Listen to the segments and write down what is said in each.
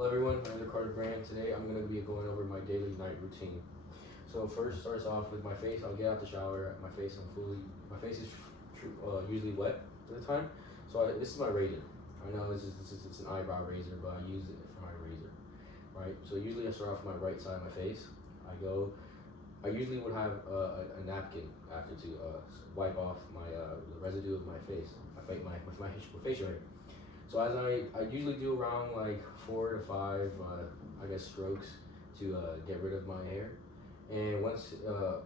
Hello everyone, I'm Carter Brand. Today I'm going to be going over my daily night routine. So first starts off with my face. I'll get out the shower. My face is usually wet at the time. So this is my razor. I know this is an eyebrow razor, but I use it for my razor, right? So usually I start off with my right side of my face. I usually would have a napkin after to wipe off the residue of my face, my facial hair. So as I usually do around like 4 to 5, strokes to get rid of my hair. And once I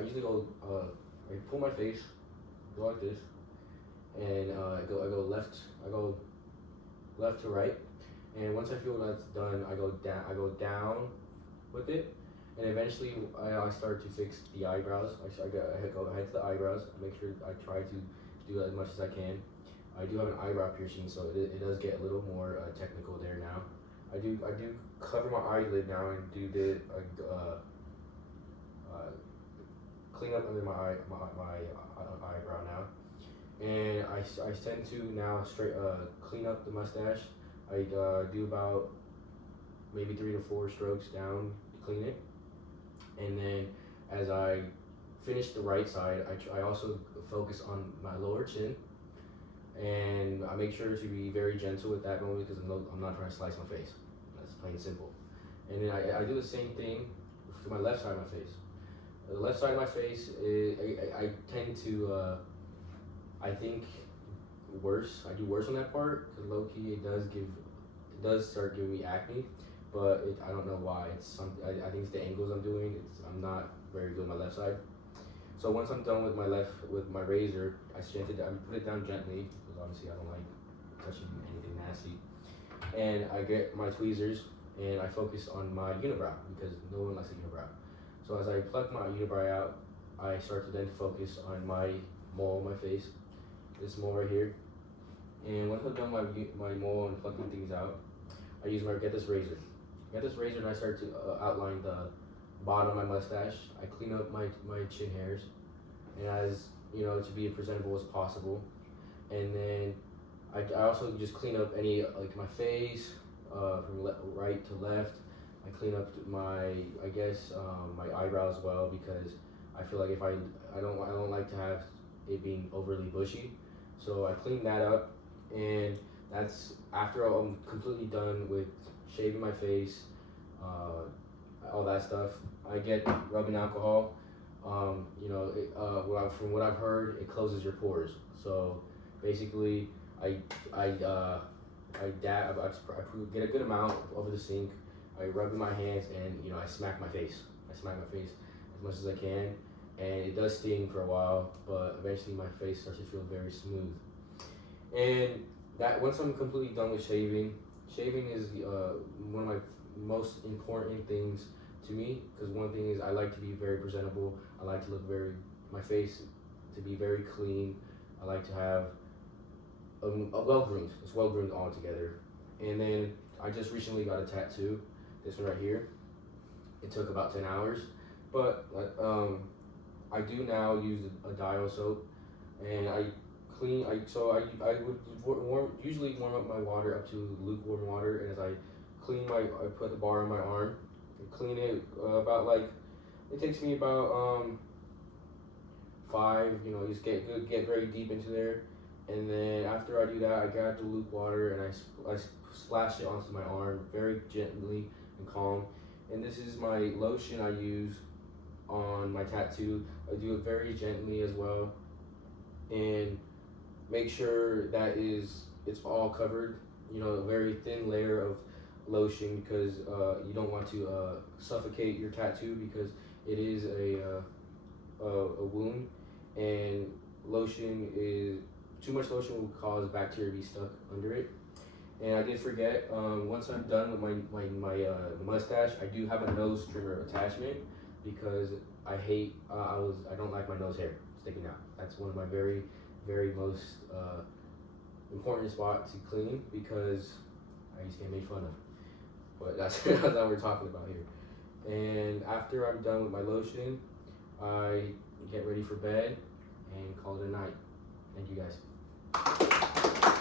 usually go, I pull my face, go like this, and I go left to right. And once I feel that's done, I go down with it, and eventually I start to fix the eyebrows. I go ahead to the eyebrows. I make sure I try to do as much as I can. I do have an eyebrow piercing, so it does get a little more technical there now. I do cover my eyelid now and do the clean up under my eyebrow now, and I tend to now clean up the mustache. I do about maybe 3 to 4 strokes down to clean it, and then as I finish the right side, I also focus on my lower chin. And I make sure to be very gentle with that moment because I'm not trying to slice my face. That's plain and simple. And then I do the same thing to my left side of my face. The left side of my face, I tend to, I think, worse. I do worse on that part because low key it does start giving me acne, but I don't know why. It's something. I think it's the angles I'm doing. I'm not very good on my left side. So once I'm done with my razor, I put it down gently because obviously I don't like touching anything nasty. And I get my tweezers and I focus on my unibrow because no one likes a unibrow. So as I pluck my unibrow out, I start to then focus on my mole on my face, this mole right here. And once I've done my mole and plucking things out, I get this razor. And I start to outline the bottom of my mustache. I clean up my chin hairs, and as you know, to be as presentable as possible. And then I also just clean up any like my face from right to left. I clean up my my eyebrows as well because I feel like if I don't like to have it being overly bushy, so I clean that up. And that's after I'm completely done with shaving my face, all that stuff. I get rubbing alcohol. From what I've heard, it closes your pores. So basically, I get a good amount over the sink. I rub in my hands and I smack my face. I smack my face as much as I can, and it does sting for a while, but eventually my face starts to feel very smooth. And that once I'm completely done with shaving is one of my most important things to me, because one thing is I like to be very presentable. I like to look my face to be very clean. I like to have a well-groomed. It's well-groomed all together. And then I just recently got a tattoo, this one right here. It took about 10 hours, but I do now use a dial soap, and I would usually warm up my water up to lukewarm water, and as I put the bar on my arm and clean it it takes me about 5, just get very deep into there. And then after I do that, I get the luke water and I splash it onto my arm very gently and calm. And this is my lotion I use on my tattoo. I do it very gently as well, and make sure that it's all covered, a very thin layer of lotion, because you don't want to suffocate your tattoo because it is a wound, and too much lotion will cause bacteria to be stuck under it. And I did forget, once I'm done with my mustache, I do have a nose trimmer attachment because I don't like my nose hair sticking out. That's one of my very, very most important spots to clean because I used to get made fun of. But that's what we're talking about here. And after I'm done with my lotion, I get ready for bed and call it a night. Thank you guys.